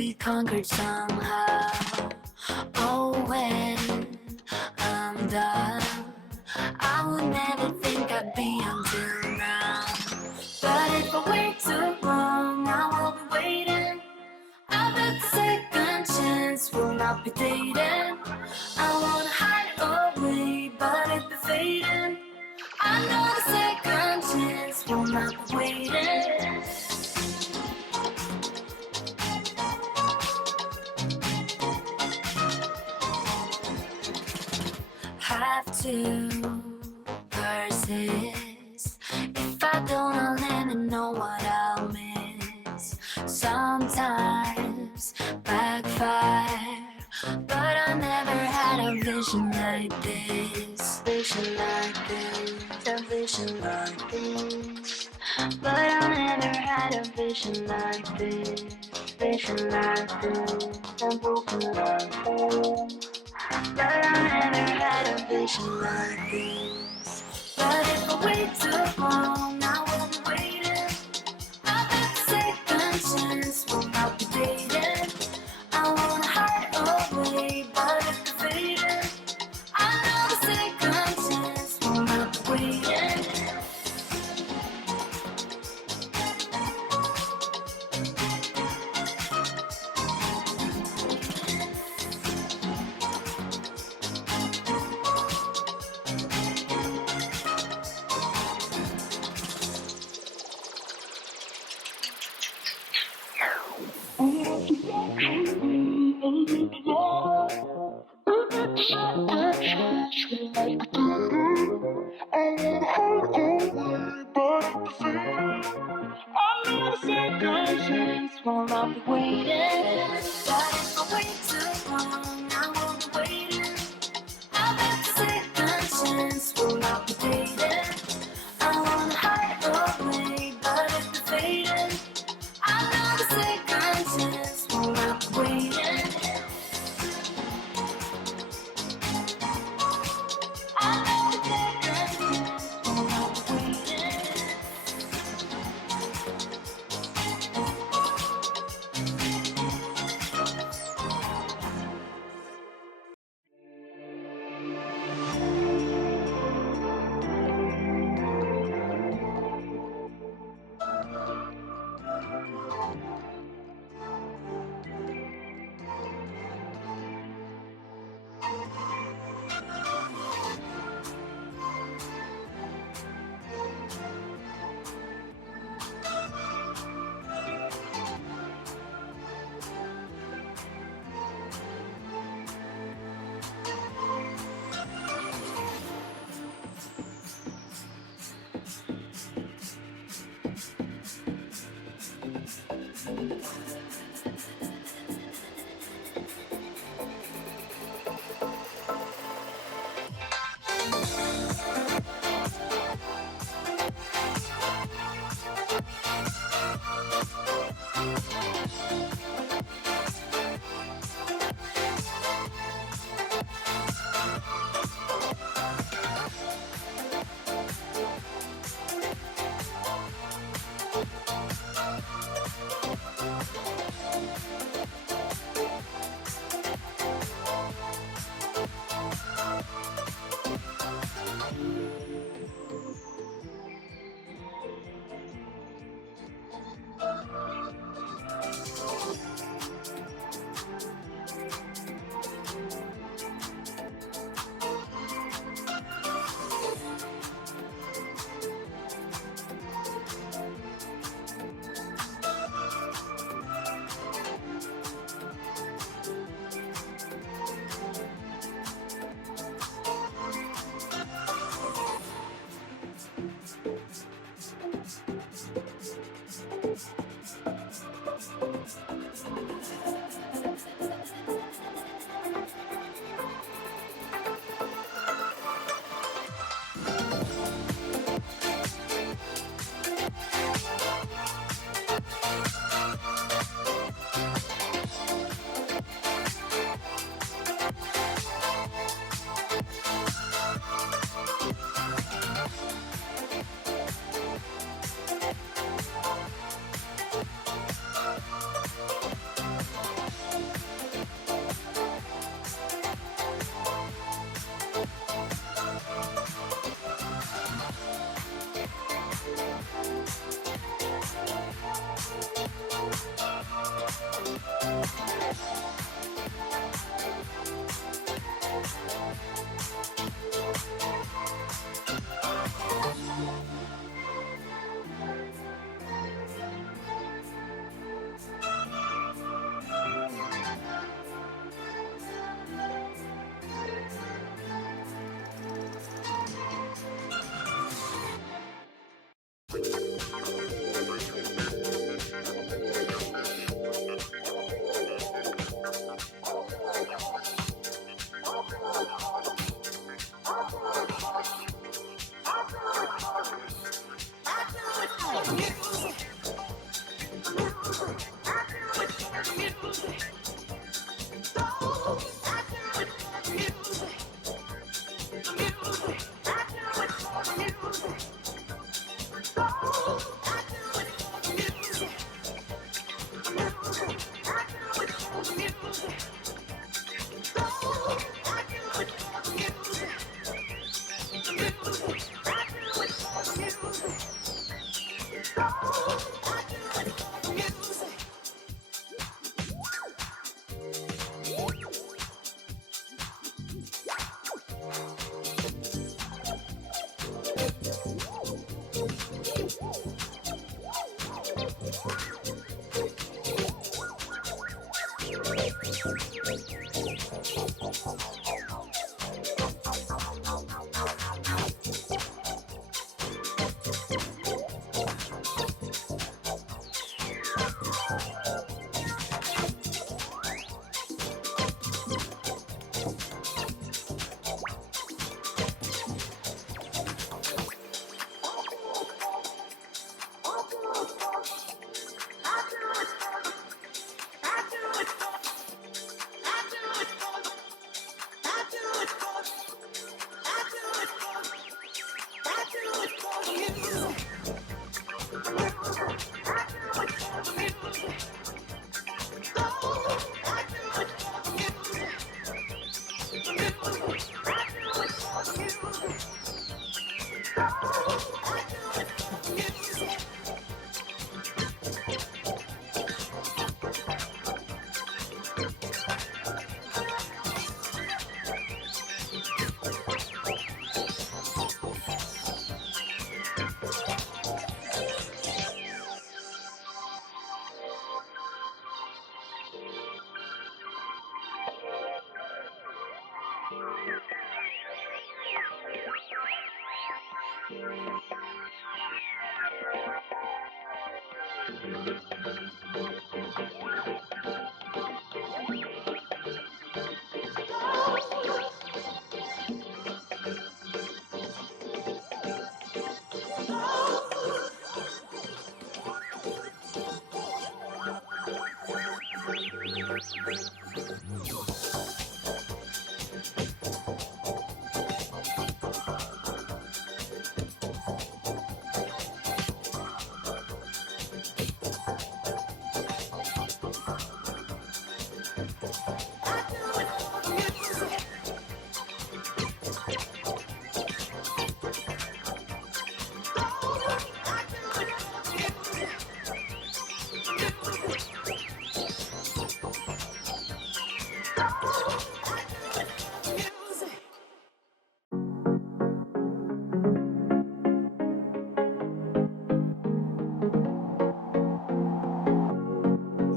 we conquered somehow. Oh, when I'm done, I would never think I'd be until now. But if I wait too long, I will be waiting. I bet the second chance will not be dating. I wanna hide away, but it be fading. I know the second chance will not be waiting. Have to persist. If I don't, I'll never know what I'll miss. Sometimes backfire, but I never had a vision like this. Vision like this, a vision like this. But I never had a vision like this. Vision like this, a broken like this. But I never had a vision like this. But if I wait too long, I will be waiting. I bet the second chance will not be dating. I wanna hide away, but if it's fading, I know the second chance will not be waiting. Will not be waiting. But if I wait too long, I will be waiting. I bet the second chance will not be dating. I wanna hide away, but if it's fading, I know the second chance will not be waiting. I know the second chance will not be waiting.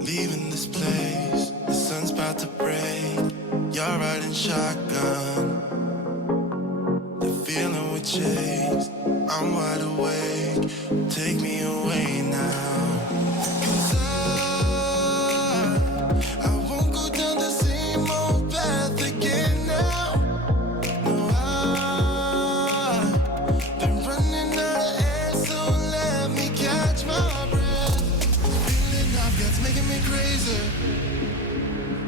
Leaving this place, the sun's about to break. You're riding shotgun, the feeling we chase. I'm wide awake, take me away now. 'Cause I won't go down the same old path again now. No, I've been running out of air, so let me catch my breath. Feeling I've got's making me crazy.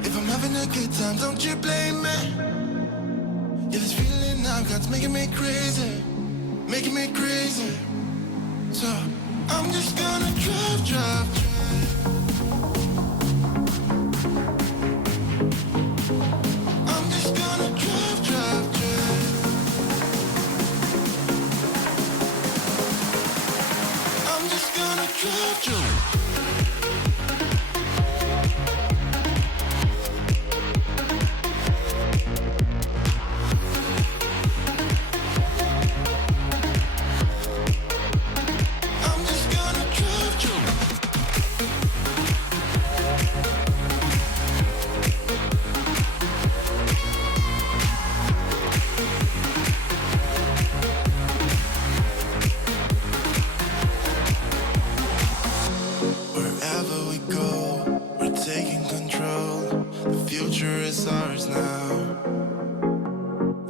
If I'm having a good time, don't you blame me. Yeah, this feeling I've got's making me crazy, making me crazy. So I'm just gonna drive, drive, drive. I'm just gonna drive, drive, drive. I'm just gonna drive, drive. Wherever we go, we're taking control. The future is ours now.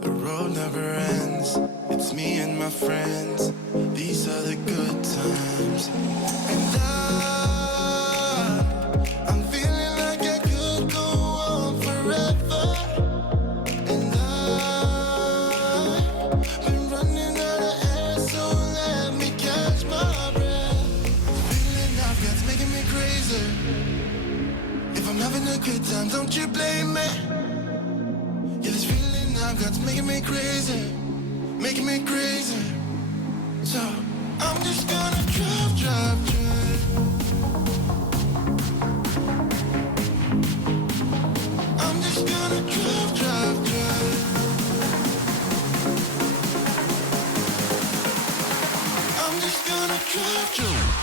The road never ends. It's me and my friends. These are the good times. And I'm feeling like I could go on forever. And I've been running out of air, so let me catch my breath. Feeling I've got's making me crazy. If I'm having a good time, don't you blame me. Yeah, this feeling I've got's making me crazy, making me crazy. So I'm just gonna drive, drive, drive. I'm just gonna drive, drive, drive. I'm just gonna drive, drive.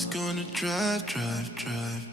just gonna drive, drive, drive.